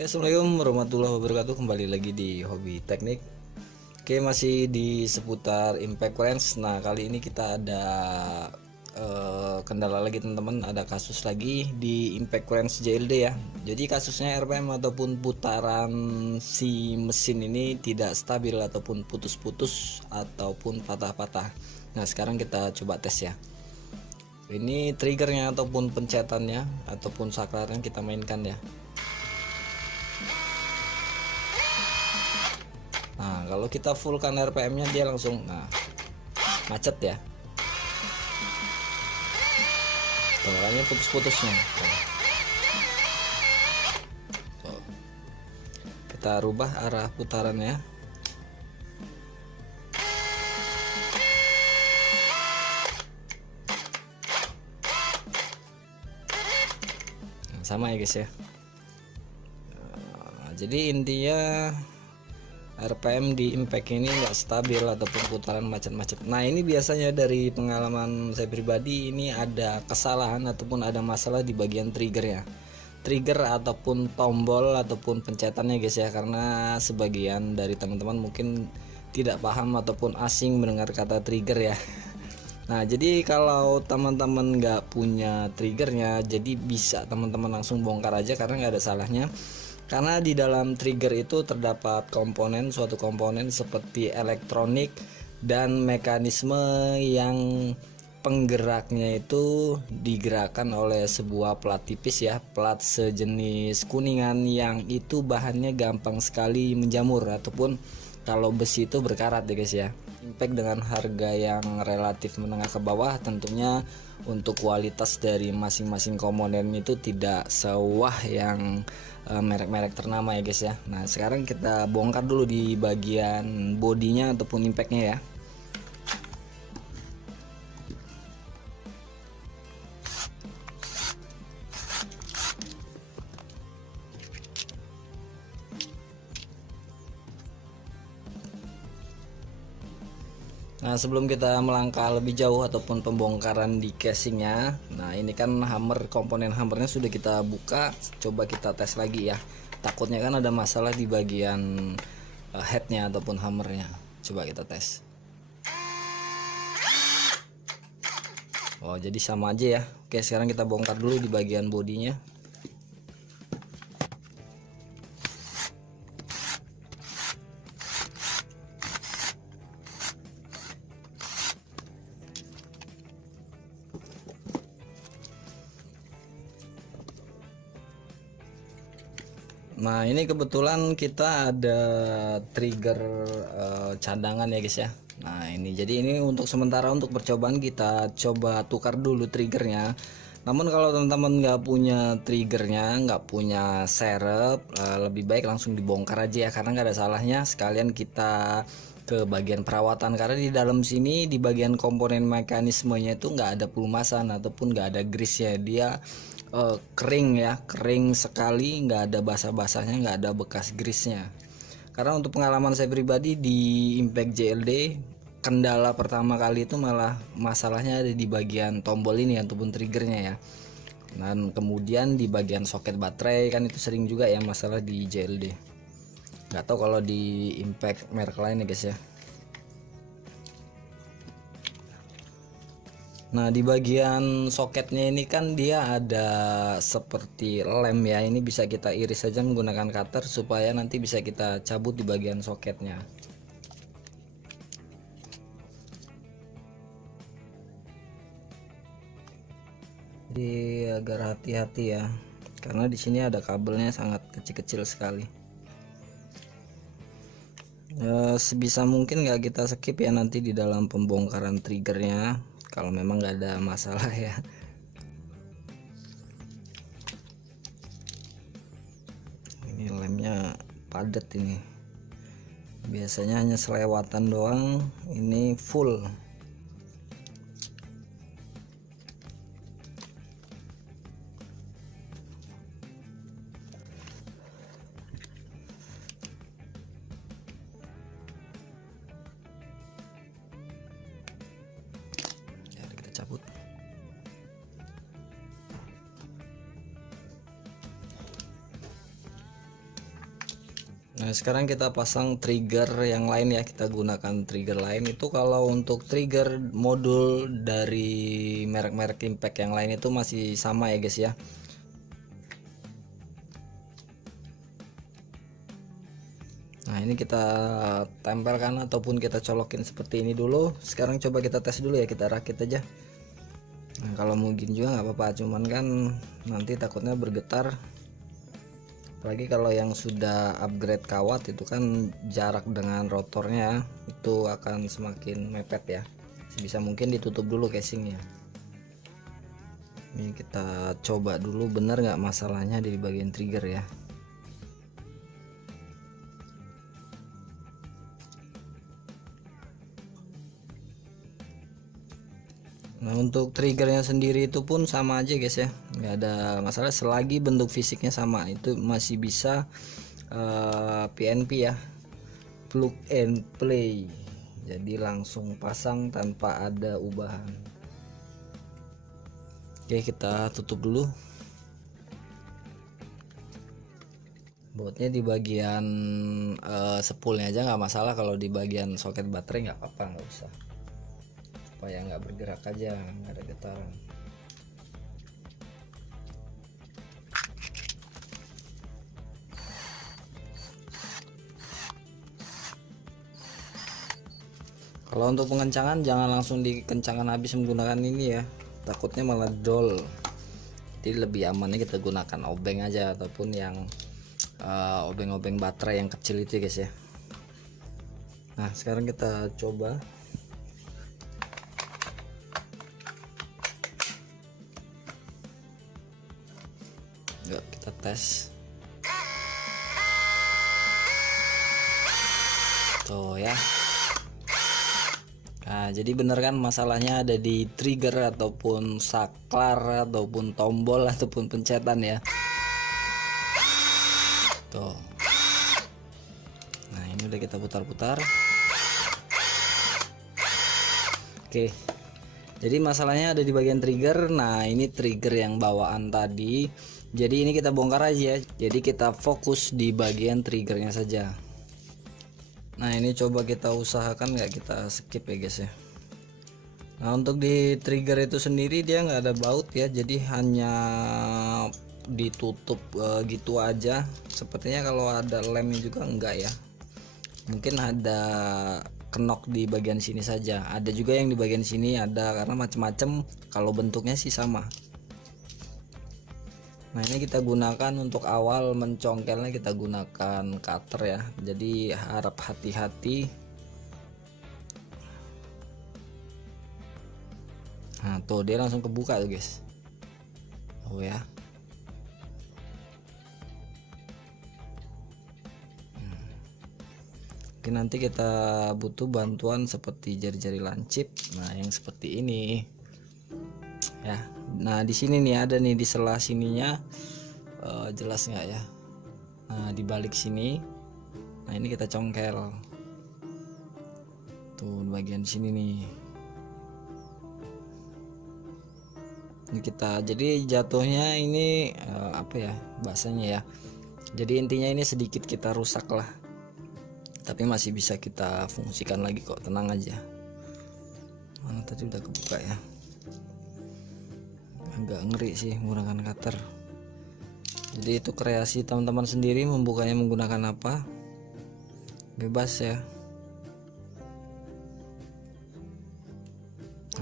Oke, assalamualaikum warahmatullahi wabarakatuh. Kembali lagi di Hobi Teknik. Oke, masih di seputar impact range. Nah, kali ini kita ada kendala lagi teman-teman. Ada kasus lagi di impact range JLD ya. Jadi kasusnya RPM ataupun putaran si mesin ini tidak stabil ataupun putus-putus ataupun patah-patah. Nah, sekarang kita coba tes ya. Ini triggernya ataupun pencetannya ataupun saklarnya kita mainkan ya. Nah, kalau kita fullkan RPM nya dia langsung macet ya. Makanya putus-putusnya. Tuh. Kita rubah arah putarannya. Nah, sama ya guys ya. Nah, jadi intinya RPM di impact ini nggak stabil ataupun putaran macet-macet. Nah, ini biasanya dari pengalaman saya pribadi ini ada kesalahan ataupun ada masalah di bagian trigger ya, trigger ataupun tombol ataupun pencetannya guys ya, karena sebagian dari teman-teman mungkin tidak paham ataupun asing mendengar kata trigger ya. Nah, jadi kalau teman-teman nggak punya triggernya, jadi bisa teman-teman langsung bongkar aja karena nggak ada salahnya. Karena di dalam trigger itu terdapat suatu komponen seperti elektronik dan mekanisme yang penggeraknya itu digerakkan oleh sebuah plat tipis ya, plat sejenis kuningan yang itu bahannya gampang sekali menjamur ataupun kalau besi itu berkarat ya guys ya. Impact dengan harga yang relatif menengah ke bawah, tentunya untuk kualitas dari masing-masing komponen itu tidak sewah yang merek-merek ternama ya guys ya. Nah, sekarang kita bongkar dulu di bagian bodinya ataupun impactnya ya. Nah, sebelum kita melangkah lebih jauh ataupun pembongkaran di casingnya, nah ini kan komponen hammernya sudah kita buka, coba kita tes lagi ya. Takutnya kan ada masalah di bagian headnya ataupun hammernya. Coba kita tes. Oh, jadi sama aja ya. Oke, sekarang kita bongkar dulu di bagian bodinya. Nah, ini kebetulan kita ada trigger cadangan ya guys ya. Nah, ini jadi ini untuk sementara untuk percobaan kita coba tukar dulu triggernya. Namun kalau teman-teman nggak punya triggernya, nggak punya serep, lebih baik langsung dibongkar aja ya, karena nggak ada salahnya sekalian kita ke bagian perawatan, karena di dalam sini di bagian komponen mekanismenya itu nggak ada pelumasan ataupun nggak ada grease ya, dia kering ya, kering sekali, nggak ada basah-basahnya, nggak ada bekas grease-nya. Karena untuk pengalaman saya pribadi di impact JLD, kendala pertama kali itu malah masalahnya ada di bagian tombol ini ataupun triggernya ya. Dan kemudian di bagian soket baterai kan itu sering juga ya masalah di JLD. Nggak tahu kalau di impact merek lain ya guys ya. Nah, di bagian soketnya ini kan dia ada seperti lem ya. Ini bisa kita iris saja menggunakan cutter supaya nanti bisa kita cabut di bagian soketnya. Jadi agar hati-hati ya, karena di sini ada kabelnya sangat kecil-kecil sekali. Sebisa mungkin nggak kita skip ya nanti di dalam pembongkaran triggernya, kalau memang nggak ada masalah ya. Ini lemnya padat, ini biasanya hanya selewatan doang, ini full. Ya, kita cabut. Nah, sekarang kita pasang trigger yang lain ya. Kita gunakan trigger lain. Itu kalau untuk trigger modul dari merek-merek impact yang lain itu masih sama ya guys ya. Nah, ini kita tempelkan ataupun kita colokin seperti ini dulu. Sekarang coba kita tes dulu ya, kita rakit aja. Nah, kalau mungkin juga nggak apa-apa, cuman kan nanti takutnya bergetar. Apalagi kalau yang sudah upgrade kawat itu kan jarak dengan rotornya itu akan semakin mepet ya. Sebisa mungkin ditutup dulu casingnya. Ini kita coba dulu benar nggak masalahnya di bagian trigger ya. Nah, untuk triggernya sendiri itu pun sama aja guys ya, nggak ada masalah selagi bentuk fisiknya sama, itu masih bisa PNP ya, plug and play, jadi langsung pasang tanpa ada ubahan. Oke, kita tutup dulu. Bautnya di bagian spoolnya aja nggak masalah, kalau di bagian soket baterai nggak apa-apa, nggak usah, supaya nggak bergerak aja, nggak ada getaran. Kalau untuk pengencangan jangan langsung dikencangkan habis menggunakan ini ya, takutnya malah dol. Jadi lebih amannya kita gunakan obeng aja, ataupun yang obeng-obeng baterai yang kecil itu guys ya. Nah, sekarang kita coba. Yuk kita tes. Tuh ya. Nah, jadi bener kan masalahnya ada di trigger ataupun saklar ataupun tombol ataupun pencetan ya. Tuh. Nah, ini udah kita putar-putar. Oke. Jadi masalahnya ada di bagian trigger. Nah, ini trigger yang bawaan tadi. Jadi ini kita bongkar aja. Jadi kita fokus di bagian triggernya saja. Nah, ini coba kita usahakan nggak kita skip ya guys ya. Nah, untuk di trigger itu sendiri dia nggak ada baut ya, jadi hanya ditutup gitu aja. Sepertinya kalau ada lemnya juga enggak ya, mungkin ada kenok di bagian sini saja, ada juga yang di bagian sini ada, karena macam-macam, kalau bentuknya sih sama. Nah, ini kita gunakan untuk awal mencongkelnya, kita gunakan cutter ya, jadi harap hati-hati. Nah, tuh dia langsung kebuka tuh guys. Oh ya. Oke, nanti kita butuh bantuan seperti jari-jari lancip. Nah, yang seperti ini ya. Nah, di sini nih ada nih di sela sininya, jelas nggak ya? Nah, di balik sini. Nah, ini kita congkel tuh bagian sini nih. Ini kita, jadi jatuhnya ini apa ya bahasanya ya, jadi intinya ini sedikit kita rusak lah, tapi masih bisa kita fungsikan lagi kok, tenang aja. Mana tadi udah kebuka ya, agak ngeri sih menggunakan cutter. Jadi itu kreasi teman-teman sendiri, membukanya menggunakan apa, bebas ya.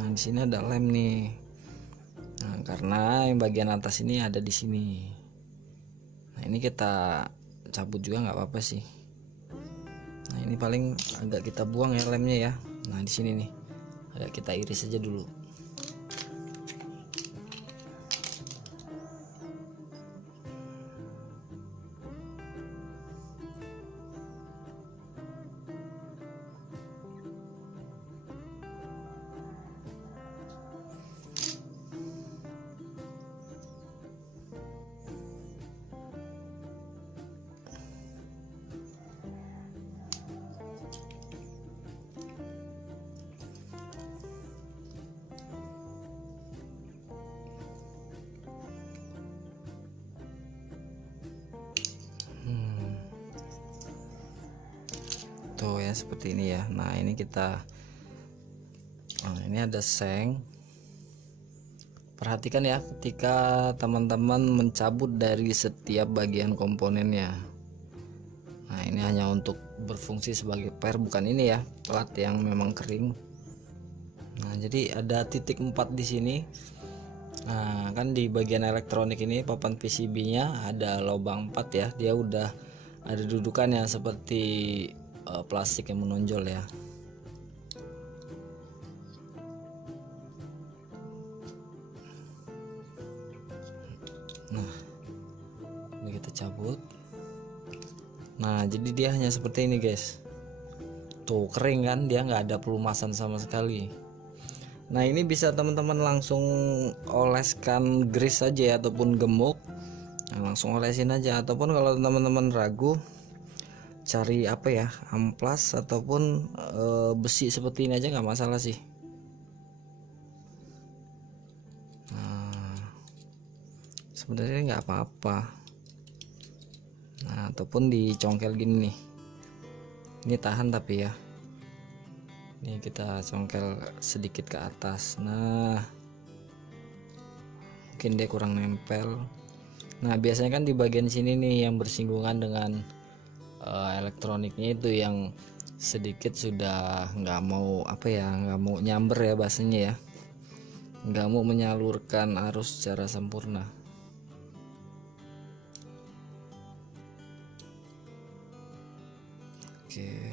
Nah, di sini ada lem nih. Nah, karena yang bagian atas ini ada di sini. Nah, ini kita cabut juga nggak apa-apa sih. Nah, ini paling agak kita buang ya lemnya ya. Nah, di sini nih agak kita iris aja dulu. tuh ya, seperti ini ya. Nah ini kita ini ada seng. Perhatikan ya ketika teman-teman mencabut dari setiap bagian komponennya. Nah ini hanya untuk berfungsi sebagai per, bukan ini ya, plat yang memang kering. Nah jadi ada titik 4 di sini. Nah kan di bagian elektronik ini papan PCB nya ada lubang 4 ya, dia udah ada dudukannya seperti plastik yang menonjol ya. Nah ini kita cabut. Nah jadi dia hanya seperti ini guys, tuh kering kan, dia nggak ada pelumasan sama sekali. Nah ini bisa teman-teman langsung oleskan grease saja ya, ataupun gemuk. Nah, langsung olesin aja, ataupun kalau teman-teman ragu cari apa ya, amplas ataupun besi seperti ini aja nggak masalah sih. Nah sebenarnya nggak apa-apa. Nah ataupun dicongkel gini nih, ini tahan tapi ya, ini kita congkel sedikit ke atas. Nah mungkin dia kurang nempel. Nah biasanya kan di bagian sini nih yang bersinggungan dengan elektroniknya itu yang sedikit sudah nggak mau apa ya, nggak mau nyamber ya bahasanya ya, nggak mau menyalurkan arus secara sempurna. Oke.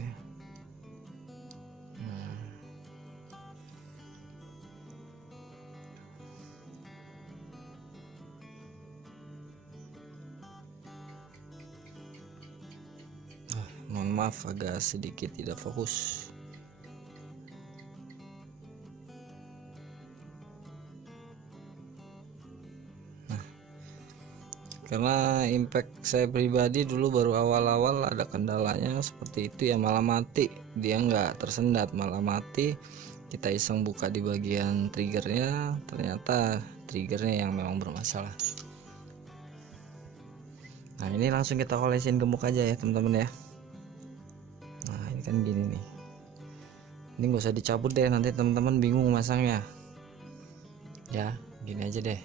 Mohon maaf agak sedikit tidak fokus. Nah, karena impact saya pribadi dulu baru awal-awal ada kendalanya seperti itu ya, malah mati, dia nggak tersendat malah mati. Kita iseng buka di bagian triggernya, ternyata triggernya yang memang bermasalah. Nah ini langsung kita olesin gemuk aja ya teman-teman ya. Nah ini kan gini nih, ini nggak usah dicabut deh, nanti teman-teman bingung masangnya ya, gini aja deh.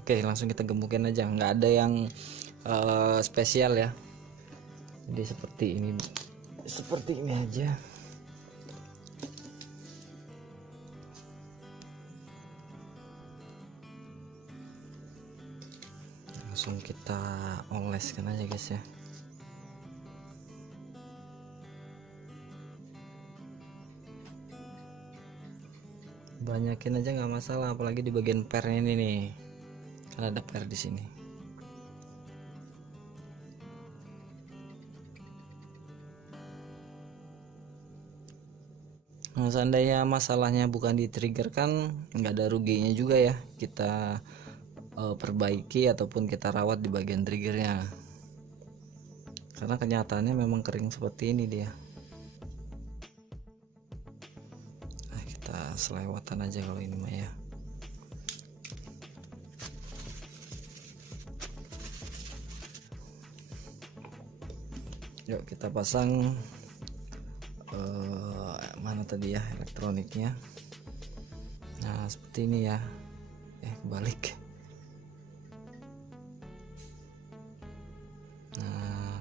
Oke langsung kita gemukin aja, nggak ada yang spesial ya. Jadi seperti ini aja. Langsung kita oleskan aja guys ya. Banyakin aja nggak masalah, apalagi di bagian pernya ini nih, kan ada per di sini. Nah, seandainya masalahnya bukan di trigger kan nggak ada ruginya juga ya kita perbaiki ataupun kita rawat di bagian triggernya, karena kenyataannya memang kering seperti ini dia. Selewatan aja kalau ini mah ya. Yuk kita pasang mana tadi ya elektroniknya. Nah seperti ini ya, kebalik. Nah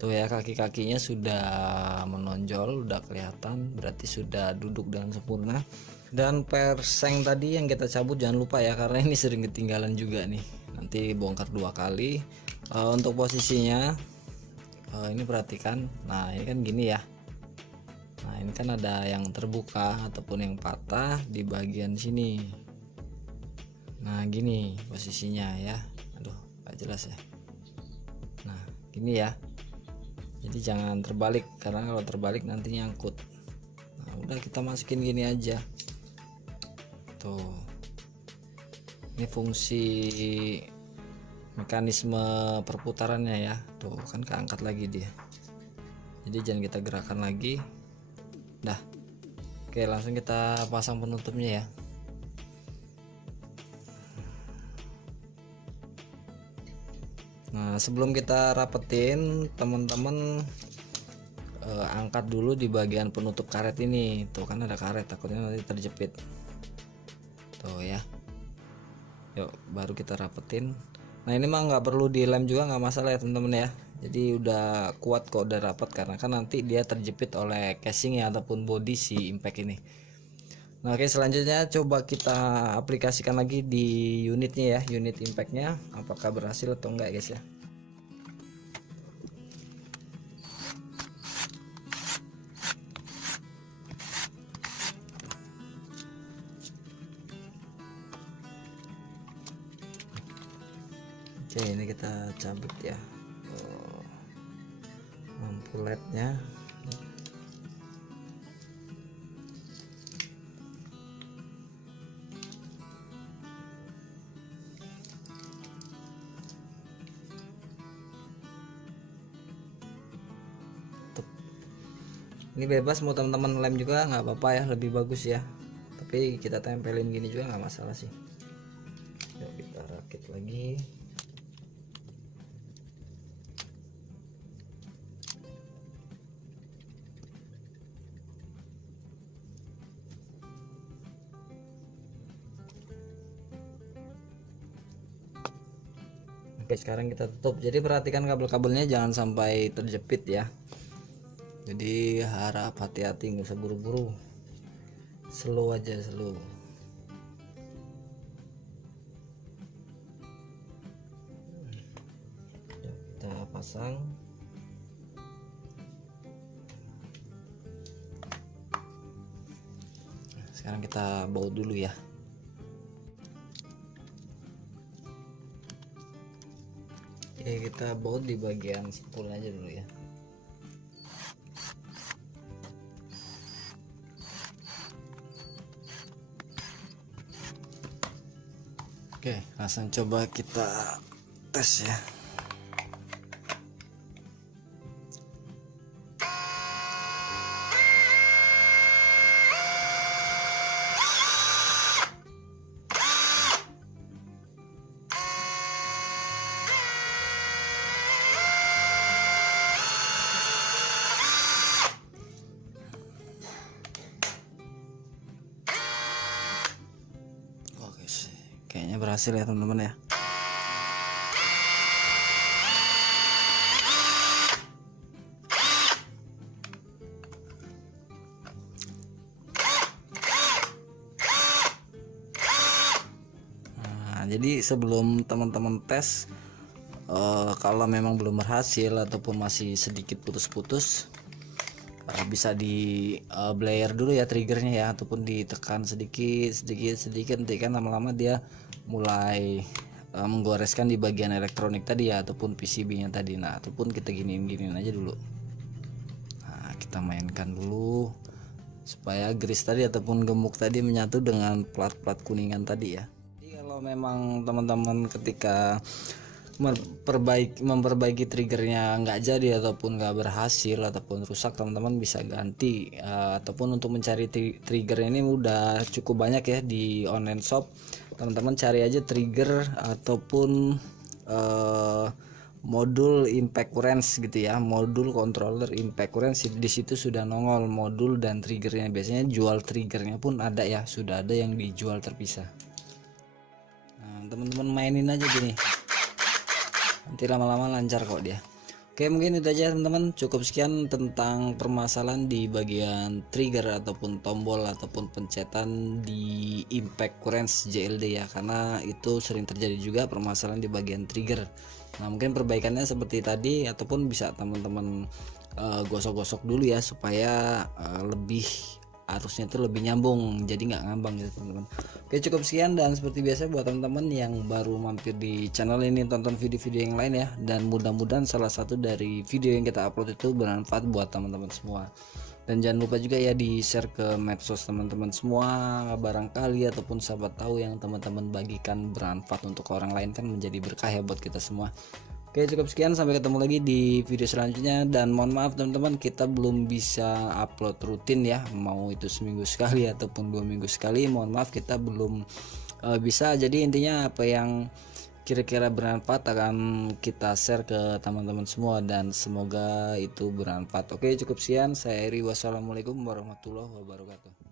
tuh ya, kaki-kakinya sudah menonjol, udah kelihatan, berarti sudah duduk dengan sempurna. Dan per seng tadi yang kita cabut jangan lupa ya, karena ini sering ketinggalan juga nih, nanti bongkar 2 kali. Untuk posisinya ini perhatikan, nah ini kan gini ya, nah ini kan ada yang terbuka ataupun yang patah di bagian sini. Nah gini posisinya ya, aduh gak jelas ya. Nah gini ya, jadi jangan terbalik, karena kalau terbalik nanti nyangkut. Nah udah kita masukin gini aja tuh. Ini fungsi mekanisme perputarannya ya, tuh kan keangkat lagi dia, jadi jangan kita gerakan lagi. Dah, oke langsung kita pasang penutupnya ya. Nah, sebelum kita rapetin, teman-teman angkat dulu di bagian penutup karet ini. Tuh kan ada karet, takutnya nanti terjepit. Tuh ya. Yuk, baru kita rapetin. Nah, ini mah nggak perlu dilem juga, nggak masalah ya teman-teman ya. Jadi udah kuat kok, udah rapat, karena kan nanti dia terjepit oleh casing ya ataupun body si impact ini. Nah, oke, selanjutnya coba kita aplikasikan lagi di unitnya ya, unit impactnya apakah berhasil atau enggak guys ya. Oke, ini kita cabut ya lampu LED-nya. Ini bebas mau teman-teman lem juga nggak apa-apa ya, lebih bagus ya, tapi kita tempelin gini juga nggak masalah sih. Yuk kita rakit lagi. Oke, sekarang kita tutup. Jadi perhatikan kabel-kabelnya jangan sampai terjepit ya. Jadi harap hati-hati, nggak usah buru-buru, slow aja, slow. Kita pasang. Sekarang kita baut dulu ya. Oke, kita baut di bagian spool aja dulu ya. Oke, langsung coba kita tes ya. Kayaknya berhasil ya teman-teman ya. Nah, jadi sebelum teman-teman tes, kalau memang belum berhasil ataupun masih sedikit putus-putus, bisa di blare dulu ya triggernya ya, ataupun ditekan sedikit nanti kan lama-lama dia mulai menggoreskan di bagian elektronik tadi ya, ataupun PCB nya tadi. Nah, ataupun kita giniin aja dulu. Nah, kita mainkan dulu supaya grease tadi ataupun gemuk tadi menyatu dengan plat-plat kuningan tadi ya. Jadi kalau memang teman-teman ketika memperbaiki triggernya nggak jadi ataupun nggak berhasil ataupun rusak, teman-teman bisa ganti, ataupun untuk mencari trigger ini udah cukup banyak ya di online shop. Teman-teman cari aja trigger ataupun modul impact currents gitu ya, modul controller impact currents. Di situ sudah nongol modul dan triggernya. Biasanya jual triggernya pun ada ya, sudah ada yang dijual terpisah. Nah, teman-teman mainin aja gini, nanti lama-lama lancar kok dia. Oke, mungkin itu aja teman-teman, cukup sekian tentang permasalahan di bagian trigger ataupun tombol ataupun pencetan di impact currents JLD ya, karena itu sering terjadi juga permasalahan di bagian trigger. Nah, mungkin perbaikannya seperti tadi, ataupun bisa teman-teman gosok-gosok dulu ya, supaya lebih arusnya itu lebih nyambung, jadi nggak ngambang gitu teman-teman. Oke, cukup sekian, dan seperti biasa buat teman-teman yang baru mampir di channel ini, tonton video-video yang lain ya, dan mudah-mudahan salah satu dari video yang kita upload itu bermanfaat buat teman-teman semua. Dan jangan lupa juga ya di share ke medsos teman-teman semua, barangkali ataupun sahabat tahu yang teman-teman bagikan bermanfaat untuk orang lain, kan menjadi berkah ya buat kita semua. Oke, cukup sekian, sampai ketemu lagi di video selanjutnya. Dan mohon maaf teman-teman, kita belum bisa upload rutin ya, mau itu seminggu sekali ataupun 2 minggu sekali, mohon maaf kita belum bisa. Jadi intinya apa yang kira-kira bermanfaat akan kita share ke teman-teman semua, dan semoga itu bermanfaat. Oke, cukup sekian, saya Eri, wassalamualaikum warahmatullahi wabarakatuh.